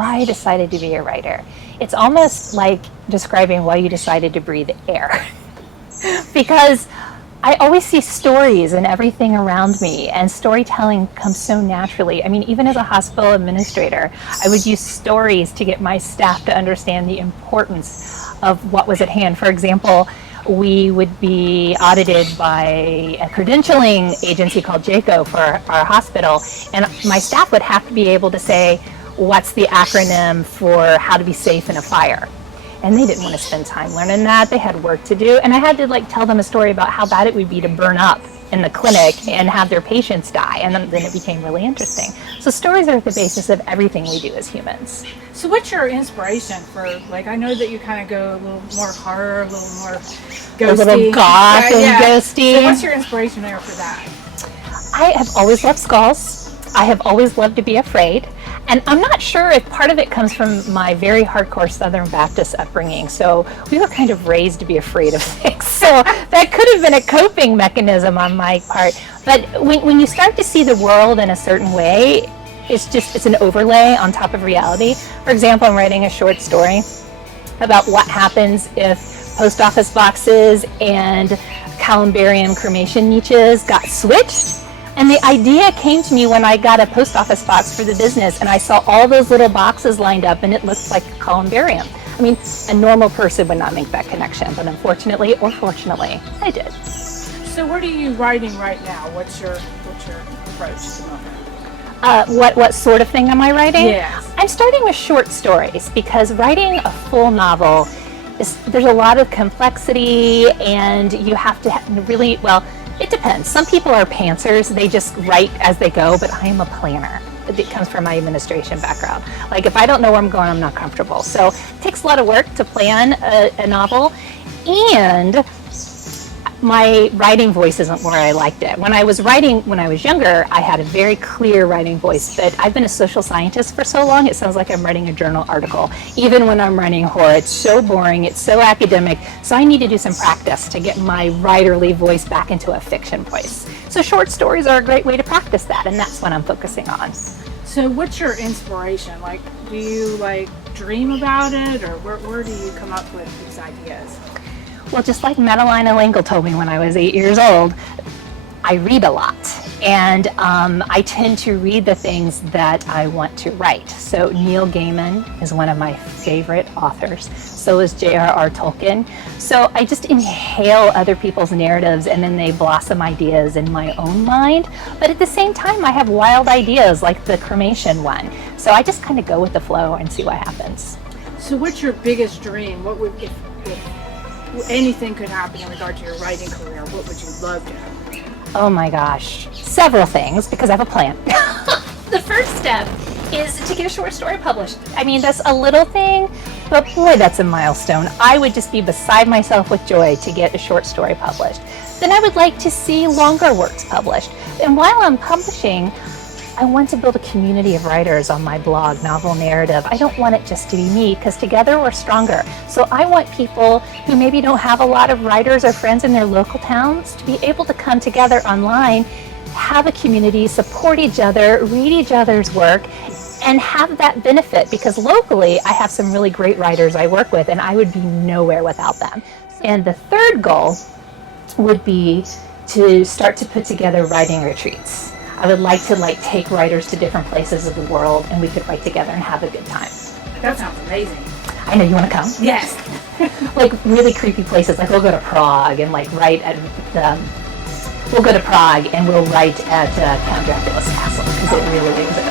why I decided to be a writer. It's almost like describing why you decided to breathe air. Because I always see stories in everything around me, and storytelling comes so naturally. I mean, even as a hospital administrator, I would use stories to get my staff to understand the importance of what was at hand. For example, we would be audited by a credentialing agency called JACO for our hospital, and my staff would have to be able to say, what's the acronym for how to be safe in a fire? And they didn't want to spend time learning that. They had work to do. And I had to tell them a story about how bad it would be to burn up in the clinic and have their patients die. And then it became really interesting. So stories are at the basis of everything we do as humans. So what's your inspiration for, I know that you kind of go a little more horror, a little more ghosty. A little goth and ghosty. So what's your inspiration there for that? I have always loved skulls. I have always loved to be afraid. And I'm not sure if part of it comes from my very hardcore Southern Baptist upbringing. So we were kind of raised to be afraid of things. So that could have been a coping mechanism on my part. But when you start to see the world in a certain way, it's an overlay on top of reality. For example, I'm writing a short story about what happens if post office boxes and columbarium cremation niches got switched. And the idea came to me when I got a post office box for the business, and I saw all those little boxes lined up, and it looked like a columbarium. I mean, a normal person would not make that connection, but unfortunately or fortunately, I did. So what are you writing right now? What's your approach at the moment? What sort of thing am I writing? Yes. I'm starting with short stories, because writing a full novel, there's a lot of complexity, and you have to really, it depends. Some people are pantsers. They just write as they go, but I am a planner. It comes from my administration background. If I don't know where I'm going, I'm not comfortable. So it takes a lot of work to plan a novel, and my writing voice isn't where I liked it. When I was writing when I was younger, I had a very clear writing voice, but I've been a social scientist for so long, it sounds like I'm writing a journal article. Even when I'm writing horror, it's so boring, it's so academic, so I need to do some practice to get my writerly voice back into a fiction voice. So short stories are a great way to practice that, and that's what I'm focusing on. So what's your inspiration? Do you dream about it, or where do you come up with these ideas? Well, just like Madalina L'Engle told me when I was 8 years old, I read a lot, and I tend to read the things that I want to write. So Neil Gaiman is one of my favorite authors. So is J.R.R. Tolkien. So I just inhale other people's narratives, and then they blossom ideas in my own mind. But at the same time, I have wild ideas like the cremation one. So I just kind of go with the flow and see what happens. So what's your biggest dream? What would, if anything could happen in regard to your writing career, what would you love to happen? Oh my gosh, several things, because I have a plan. The first step is to get a short story published. I mean, that's a little thing, but boy, that's a milestone. I would just be beside myself with joy to get a short story published. Then I would like to see longer works published. And while I'm publishing, I want to build a community of writers on my blog, Novel Narrative. I don't want it just to be me, because together we're stronger. So I want people who maybe don't have a lot of writers or friends in their local towns to be able to come together online, have a community, support each other, read each other's work, and have that benefit, because locally I have some really great writers I work with, and I would be nowhere without them. And the third goal would be to start to put together writing retreats. I would like to take writers to different places of the world, and we could write together and have a good time. That sounds amazing. I know, you want to come? Yes. Really creepy places. We'll go to Prague and write at we'll go to Prague and we'll write at Count Dracula's castle, because it really exists.